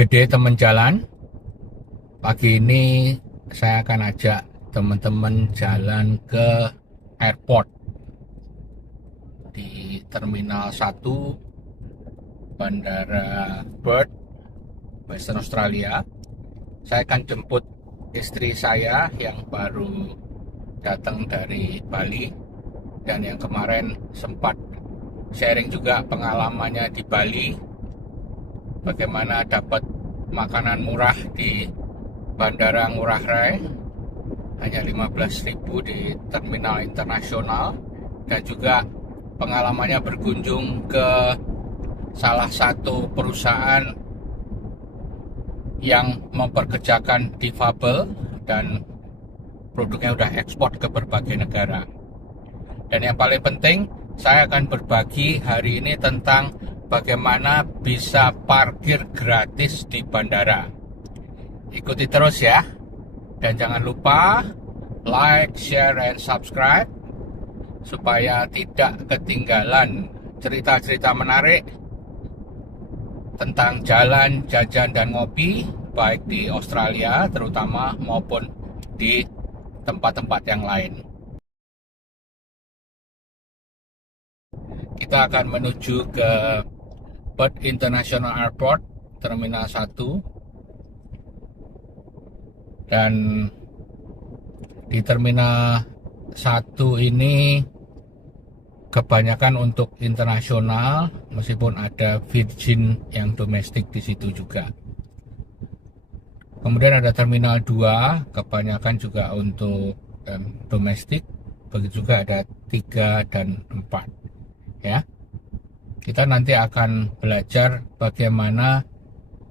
Gede temen jalan. Pagi ini saya akan ajak teman-teman jalan ke airport di Terminal 1 Bandara Perth, Western Australia. Saya akan jemput istri saya yang baru datang dari Bali dan yang kemarin sempat sharing juga pengalamannya di Bali, bagaimana dapat makanan murah di Bandara Ngurah Rai, hanya 15.000 di terminal internasional, dan juga pengalamannya berkunjung ke salah satu perusahaan yang memperkerjakan difabel dan produknya udah ekspor ke berbagai negara. Dan yang paling penting, saya akan berbagi hari ini tentang bagaimana bisa parkir gratis di bandara. Ikuti terus ya. Dan jangan lupa like, share, and subscribe supaya tidak ketinggalan cerita-cerita menarik tentang jalan, jajan, dan ngopi, baik di Australia terutama maupun di tempat-tempat yang lain. Kita akan menuju ke Perth International Airport, Terminal 1. Dan di Terminal 1 ini kebanyakan untuk internasional, meskipun ada Virgin yang domestik di situ juga. Kemudian ada Terminal 2, kebanyakan juga untuk domestik, begitu juga ada 3 dan 4. Ya. Kita nanti akan belajar bagaimana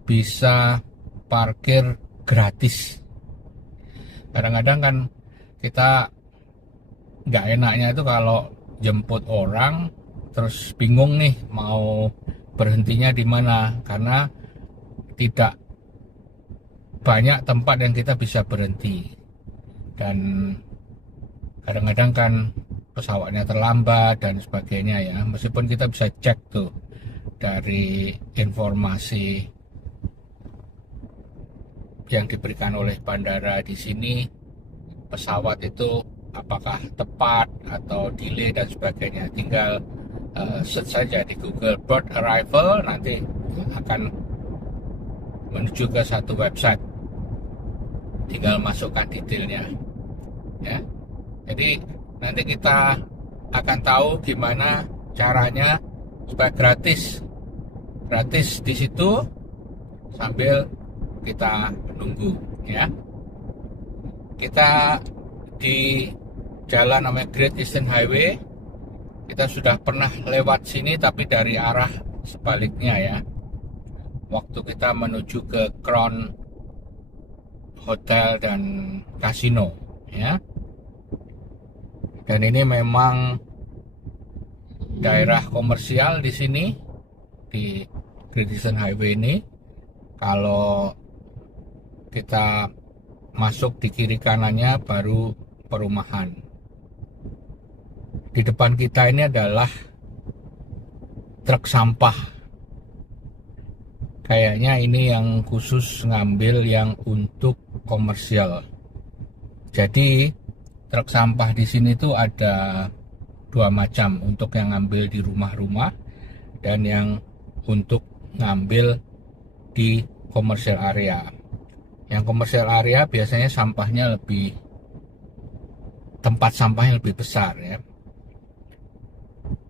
bisa parkir gratis. Kadang-kadang kan kita nggak enaknya itu kalau jemput orang terus bingung nih mau berhentinya di mana, karena tidak banyak tempat yang kita bisa berhenti, dan kadang-kadang kan pesawatnya terlambat dan sebagainya ya. Meskipun kita bisa cek tuh dari informasi yang diberikan oleh bandara di sini, pesawat itu apakah tepat atau delay dan sebagainya. Tinggal search saja di Google Perth Arrival, nanti akan menuju ke satu website. Tinggal masukkan detailnya. Ya. Jadi nanti kita akan tahu gimana caranya supaya gratis di situ sambil kita nunggu ya. Kita di jalan namanya Great Eastern Highway. Kita sudah pernah lewat sini tapi dari arah sebaliknya ya. Waktu kita menuju ke Crown Hotel dan Casino ya. Dan ini memang daerah komersial di sini di Great Eastern Highway ini. Kalau kita masuk di kiri kanannya baru perumahan. Di depan kita ini adalah truk sampah. Kayaknya ini yang khusus ngambil yang untuk komersial. Jadi truk sampah di sini tuh ada dua macam, untuk yang ngambil di rumah-rumah dan yang untuk ngambil di komersial area. Yang komersial area biasanya sampahnya tempat sampahnya lebih besar ya.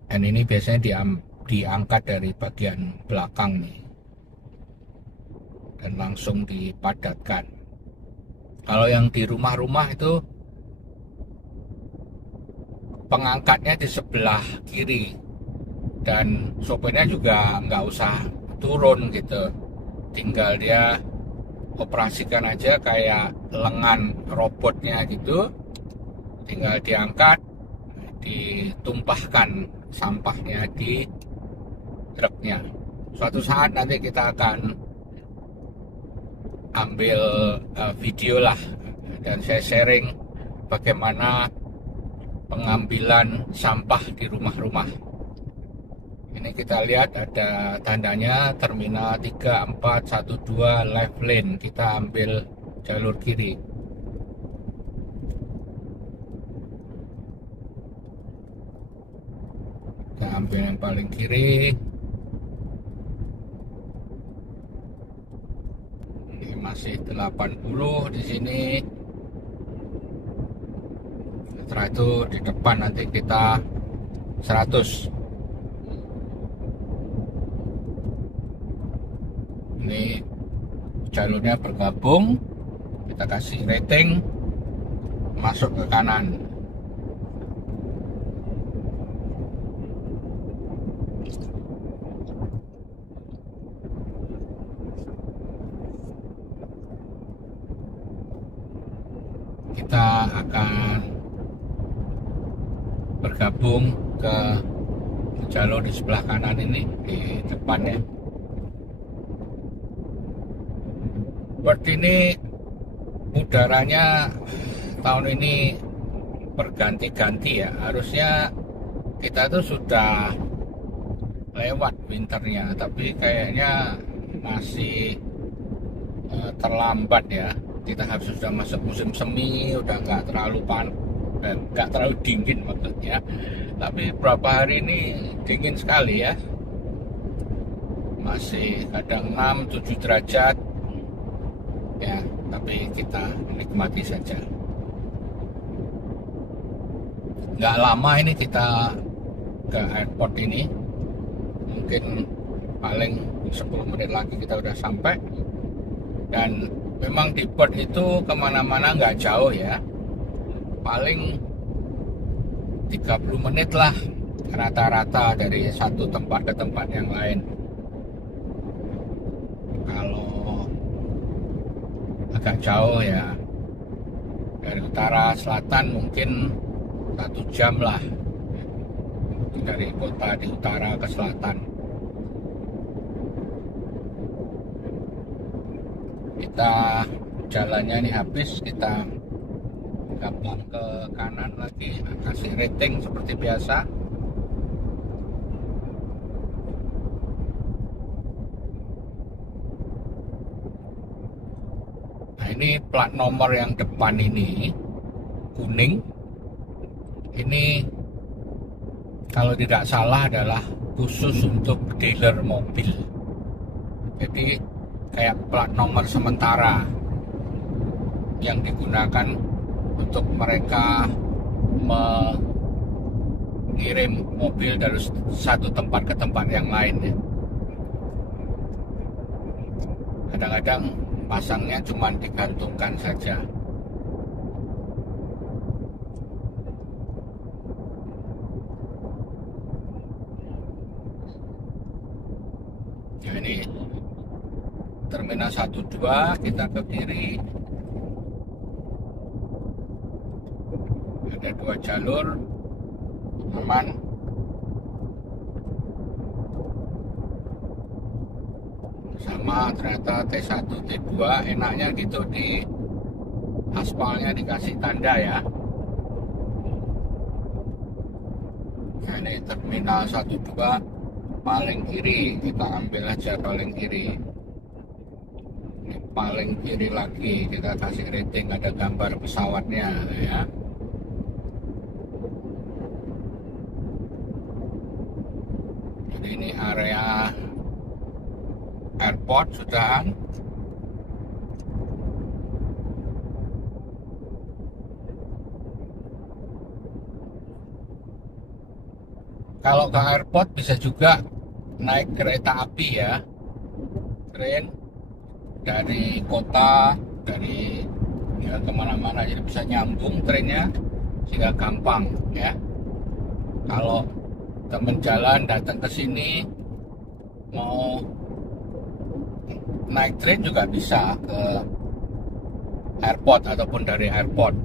Dan ini biasanya diangkat dari bagian belakang nih dan langsung dipadatkan. Kalau yang di rumah-rumah itu pengangkatnya di sebelah kiri dan sopirnya juga nggak usah turun gitu, tinggal dia operasikan aja kayak lengan robotnya gitu, tinggal diangkat, ditumpahkan sampahnya di truknya. Suatu saat nanti kita akan ambil video lah dan saya sharing bagaimana pengambilan sampah di rumah-rumah. Ini kita lihat ada tandanya Terminal 3412 left lane. Kita ambil jalur kiri. Kita ambil yang paling kiri. Ini masih 80 di sini. Setelah itu di depan nanti kita 100. Ini jalurnya bergabung, kita kasih rating, masuk ke kanan. Kita akan bergabung ke jalur di sebelah kanan ini, di depannya. Seperti ini udaranya tahun ini berganti-ganti ya. Harusnya kita tuh sudah lewat winternya, tapi kayaknya masih terlambat ya. Kita harus sudah masuk musim semi, udah nggak terlalu nggak terlalu dingin maksudnya. Tapi beberapa hari ini dingin sekali ya. Masih kadang 6-7 derajat. Ya, tapi kita menikmati saja. Nggak lama ini kita ke airport ini, mungkin paling 10 menit lagi kita udah sampai. Dan memang di port itu kemana-mana nggak jauh ya, paling 30 menit lah rata-rata dari satu tempat ke tempat yang lain. Kalau agak jauh ya, dari utara selatan mungkin 1 jam lah, dari kota di utara ke selatan. Kita jalannya ini habis, kita gabung ke kanan lagi, kasih rating seperti biasa. Ini plat nomor yang depan ini kuning. Ini kalau tidak salah adalah khusus untuk dealer mobil. Jadi kayak plat nomor sementara yang digunakan untuk mereka mengirim mobil dari satu tempat ke tempat yang lain ya. Kadang-kadang pasangnya cuma digantungkan saja. Nah, ini Terminal 12, kita ke kiri. Ada 2 jalur, aman. Sama ternyata T1, T2 enaknya gitu, di aspalnya dikasih tanda ya. Nah, ini Terminal 12 paling kiri, kita ambil aja paling kiri. Ini paling kiri lagi, kita kasih rating, ada gambar pesawatnya ya. Jadi ini area airport sudah. Kalau ke airport bisa juga naik kereta api ya, tren dari kota, dari ya kemana-mana, jadi bisa nyambung trennya sehingga gampang ya. Kalau teman jalan datang ke sini mau naik tren juga bisa ke airport ataupun dari airport.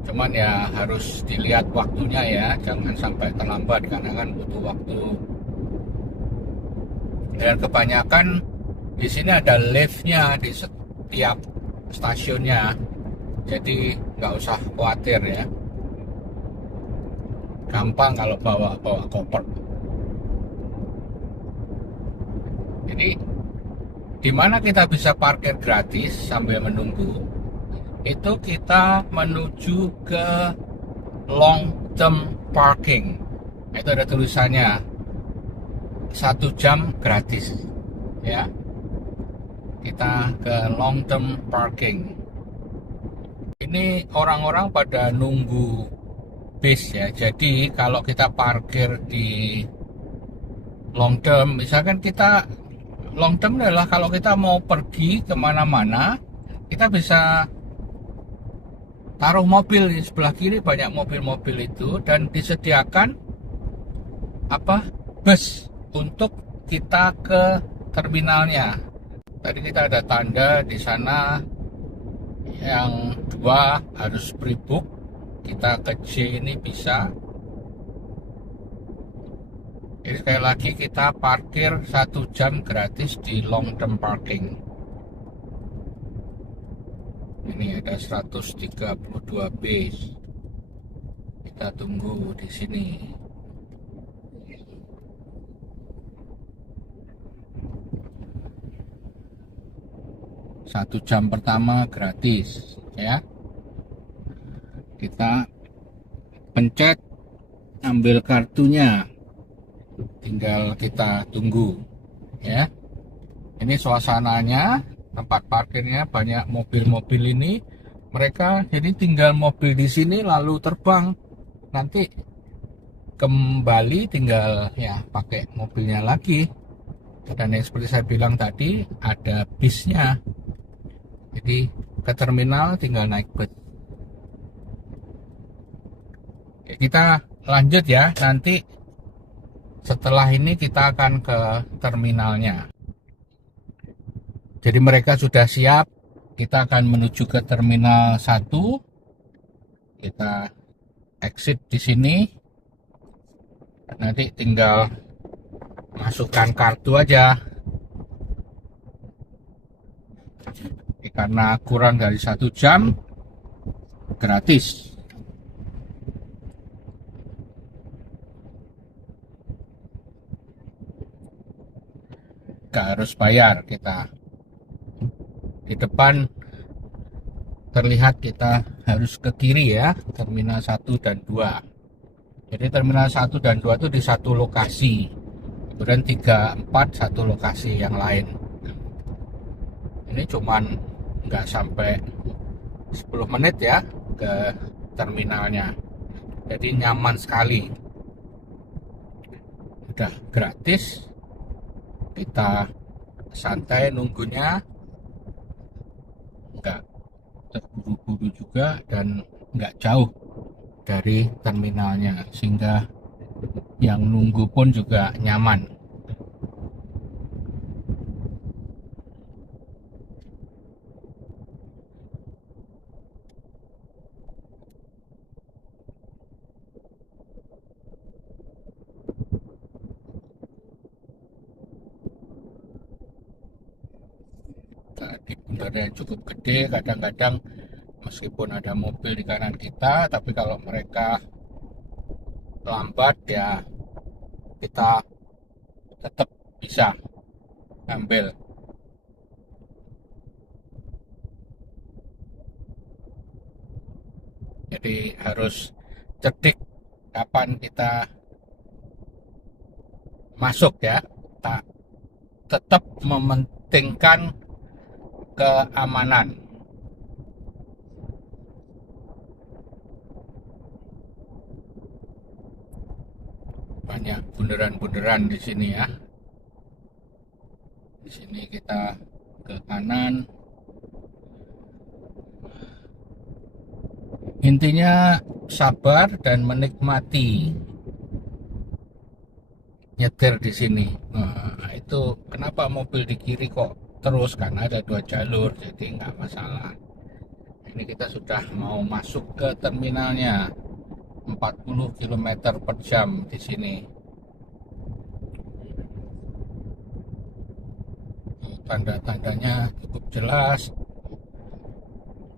Cuman ya harus dilihat waktunya ya, jangan sampai terlambat karena kan butuh waktu. Dan kebanyakan di sini ada liftnya di setiap stasiunnya, jadi nggak usah khawatir ya. Gampang kalau bawa koper. Jadi di mana kita bisa parkir gratis sambil menunggu, itu kita menuju ke long term parking. Itu ada tulisannya 1 jam gratis ya. Kita ke long term parking. Ini orang-orang pada nunggu bis ya. Jadi kalau kita parkir di long term, misalkan kita long term adalah kalau kita mau pergi kemana-mana, kita bisa taruh mobil di sebelah kiri, banyak mobil-mobil itu, dan disediakan bus untuk kita ke terminalnya. Tadi kita ada tanda di sana yang 2 harus pre-book. Kita ke J ini bisa. Jadi sekali lagi kita parkir 1 jam gratis di long term parking. Ini ada 132 bis. Kita tunggu di sini. 1 jam pertama gratis ya. Kita pencet, ambil kartunya, tinggal kita tunggu ya. Ini suasananya, tempat parkirnya banyak mobil-mobil ini. Mereka jadi tinggal mobil di sini lalu terbang, nanti kembali tinggal ya pakai mobilnya lagi. Dan yang seperti saya bilang tadi, ada bisnya. Jadi ke terminal tinggal naik bus. Oke, kita lanjut ya. Nanti setelah ini kita akan ke terminalnya. Jadi mereka sudah siap. Kita akan menuju ke terminal 1. Kita exit di sini. Nanti tinggal masukkan kartu aja. Karena kurang dari 1 jam gratis. Gak harus bayar kita. Di depan terlihat kita harus ke kiri ya, terminal 1 dan 2. Jadi terminal 1 dan 2 itu di satu lokasi. Kemudian 3, 4 satu lokasi yang lain. Ini cuman nggak sampai 10 menit ya ke terminalnya. Jadi nyaman sekali. Udah gratis. Kita santai nunggunya. Nggak terburu-buru juga dan nggak jauh dari terminalnya. Sehingga yang nunggu pun juga nyaman. Di bundaran yang cukup gede, kadang-kadang meskipun ada mobil di kanan kita, tapi kalau mereka lambat ya kita tetap bisa ambil. Jadi harus cerdik kapan kita masuk ya. Tak tetap mementingkan keamanan. Banyak bundaran-bundaran di sini ya. Di sini kita ke kanan. Intinya sabar dan menikmati nyetir di sini. Nah, itu kenapa mobil di kiri kok terus, karena ada 2 jalur, jadi nggak masalah. Ini kita sudah mau masuk ke terminalnya. 40 km per jam di sini. Tanda-tandanya cukup jelas.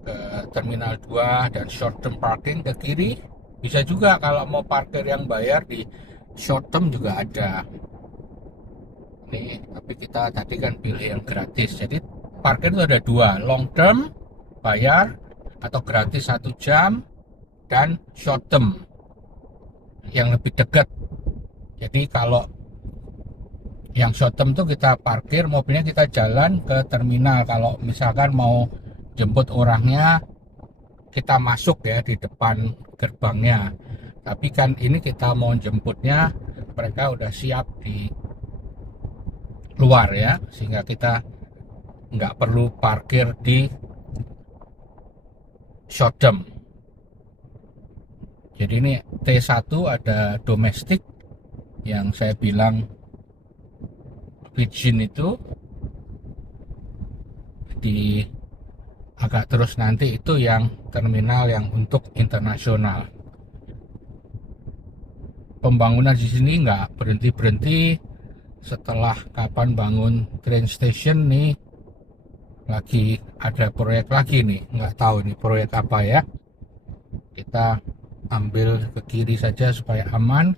Ke terminal 2 dan short term parking ke kiri. Bisa juga kalau mau parkir yang bayar di short term juga ada. Ini tapi kita tadi kan pilih yang gratis. Jadi parkir itu ada dua, long term bayar atau gratis 1 jam, dan short term yang lebih dekat. Jadi kalau yang short term tuh kita parkir mobilnya, kita jalan ke terminal. Kalau misalkan mau jemput orangnya, kita masuk ya di depan gerbangnya. Tapi kan ini kita mau jemputnya, mereka udah siap di luar ya, sehingga kita nggak perlu parkir di short term. Jadi ini T1 ada domestik yang saya bilang Virgin itu, di agak terus nanti itu yang terminal yang untuk internasional. Pembangunan di sini nggak berhenti-berhenti. Setelah kapan bangun train station nih, lagi ada proyek lagi nih, nggak tahu ini proyek apa ya. Kita ambil ke kiri saja supaya aman,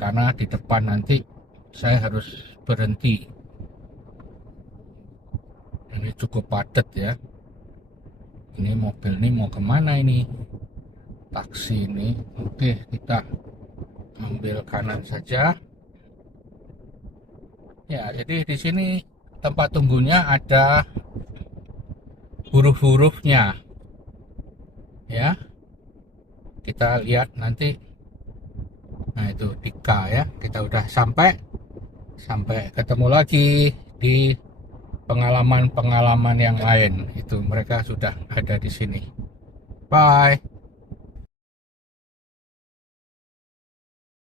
karena di depan nanti saya harus berhenti. Ini cukup padat ya. Ini mobil ini mau kemana ini? Taksi ini. Oke, kita ambil kanan saja. Ya, jadi di sini tempat tunggunya ada huruf-hurufnya. Ya. Kita lihat nanti. Nah, itu di K ya. Kita udah sampai ketemu lagi di pengalaman-pengalaman yang lain. Itu mereka sudah ada di sini. Bye.